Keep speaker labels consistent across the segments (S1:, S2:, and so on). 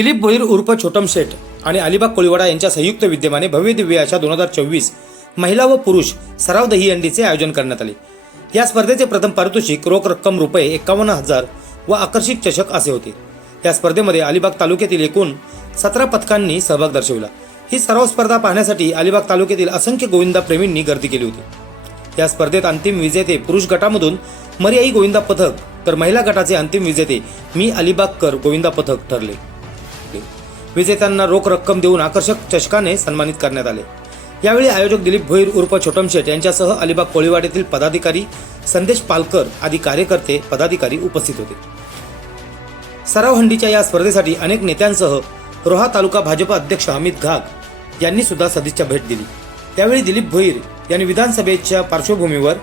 S1: दिलीप भोईर उर्फ छोटम शेठ आणि अलिबाग कोळीवाडा यांच्या संयुक्त विद्यमाने भव्य दिव्य अशा दोन हजार चोवीस महिला व पुरुष सराव दहीहंडीचे आयोजन करण्यात आले. या स्पर्धेचे प्रथम पारितोषिक रोख रक्कम रुपये एकावन्न हजार व आकर्षक चषक असे होते. या स्पर्धेमध्ये अलिबाग तालुक्यातील एकूण सतरा पथकांनी सहभाग दर्शविला. ही सराव स्पर्धा पाहण्यासाठी अलिबाग तालुक्यातील असंख्य गोविंदा प्रेमींनी गर्दी केली होती. या स्पर्धेत अंतिम विजेते पुरुष गटामधून मर्याई गोविंदा पथक तर महिला गटाचे अंतिम विजेते मी अलिबागकर गोविंदा पथक ठरले. विजेत्यांना रोख रक्कम देऊन आकर्षक चषकाने सन्मानित करण्यात आले. यावेळी आयोजक दिलीप भोईर उर्फ छोटम शेठ यांच्यासह अलिबाग कोळीवाड्यातील पदाधिकारी संदेश पालकर आदी कार्यकर्ते पदाधिकारी उपस्थित होते. सराव हंडीच्या या स्पर्धेसाठी अनेक नेत्यांसह रोहा तालुका भाजप अध्यक्ष अमित घाग यांनी सुद्धा सदिच्छा भेट दिली. त्यावेळी दिलीप भोईर यांनी विधानसभेच्या पार्श्वभूमीवर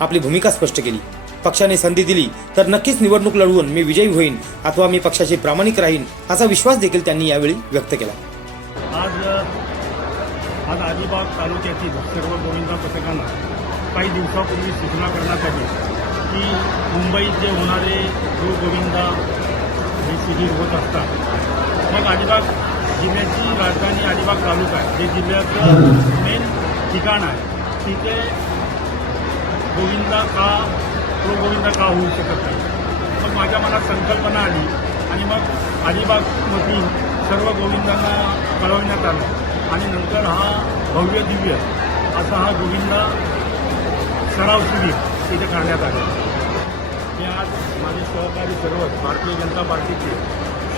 S1: आपली भूमिका स्पष्ट केली. पक्षाने संधी दिली तर नक्कीच निवडणूक लढवून मी विजयी होईन अथवा मी पक्षाशी प्रामाणिक राहीन असा विश्वास देखील त्यांनी यावेळी व्यक्त केला.
S2: आज आज अलिबाग तालुक्यातील सर्व गोविंदा पथकांना काही दिवसापूर्वी सूचना करण्यात आली की मुंबईत जे होणारे जो गोविंदा हे शिबिर होत असतात मग अलिबाग जिल्ह्याची राजधानी अलिबाग तालुका आहे जे जिल्ह्याचं मेन ठिकाण आहे. तिथे गोविंदा का प्रोगोविंदा का होऊ शकत नाही? मग माझ्या मनात संकल्पना आली आणि मग अलिबागमधील सर्व गोविंदांना कळवण्यात आलं. आणि नंतर हा भव्य दिव्य असा हा गोविंदा सराव शिबिर तिथे करण्यात आला. मी आज माझे सहकारी सर्व भारतीय जनता पार्टीचे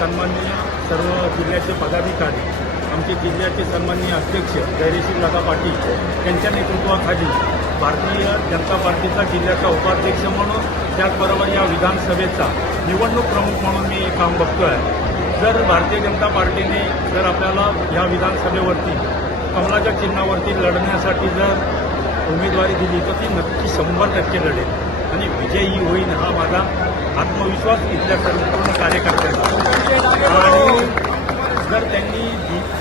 S2: सन्माननीय सर्व जिल्ह्याचे पदाधिकारी आमचे जिल्ह्याचे सन्माननीय अध्यक्ष धैर्यशील दादा पाटील यांच्या नेतृत्वाखाली भारतीय जनता पार्टीचा जिल्ह्याचा उपाध्यक्ष म्हणून त्याचबरोबर या विधानसभेचा निवडणूक प्रमुख म्हणून मी काम बघतो आहे जर भारतीय जनता पार्टीने जर आपल्याला या विधानसभेवरती कमलाच्या चिन्हावरती लढण्यासाठी जर उमेदवारी दिली तर ती नक्की शंभर टक्के लढेल. आणि विजयी होईल हा माझा आत्मविश्वास इथल्या संपूर्ण कार्यकर्त्यांचा. आणि जर त्यांनी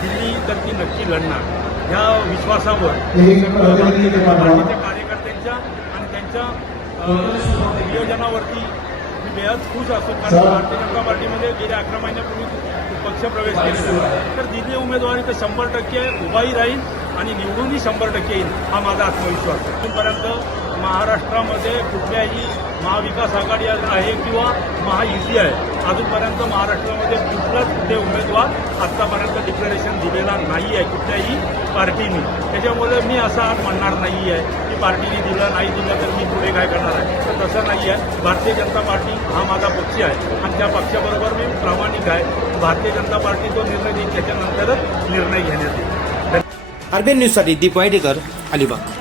S2: दिली तर ती नक्की लढणार. ह्या विश्वासावर सर्व भारतीय जनता पार्टीच्या कार्यकर्त्यांच्या आणि त्यांच्या अ, नियोजनावरती मी बेहद खुश असतो. कारण भारतीय जनता पार्टीमध्ये गेल्या अकरा महिन्यापूर्वी पक्ष प्रवेश केलेला. तर दिली उमेदवारी तर शंभर टक्के उभाही राहील आणि निवडूनही शंभर टक्के येईल हा माझा आत्मविश्वास आहे. अजूनपर्यंत महाराष्ट्रामध्ये कुठल्याही महाविकास आघाडी आहे किंवा महायुती आहे अजूनपर्यंत महाराष्ट्रामध्ये कुठलाच कुठले उमेदवार आत्तापर्यंत डिक्लेरेशन दिलेला नाही आहे कुठल्याही पार्टीने. त्याच्यामुळे मी असं आज म्हणणार नाही आहे की पार्टीने दिलं नाही दिलं तर मी पुढे काय करणार आहे? तर तसं नाही आहे. भारतीय जनता पार्टी हा माझा पक्ष आहे आणि त्या पक्षाबरोबर मी प्रामाणिक आहे. भारतीय जनता पार्टी जो निर्णय देईल त्याच्यानंतरच निर्णय घेण्यात येईल.
S1: आरबीएन न्यूजसाठी दीप वायडेकर अलिबाग.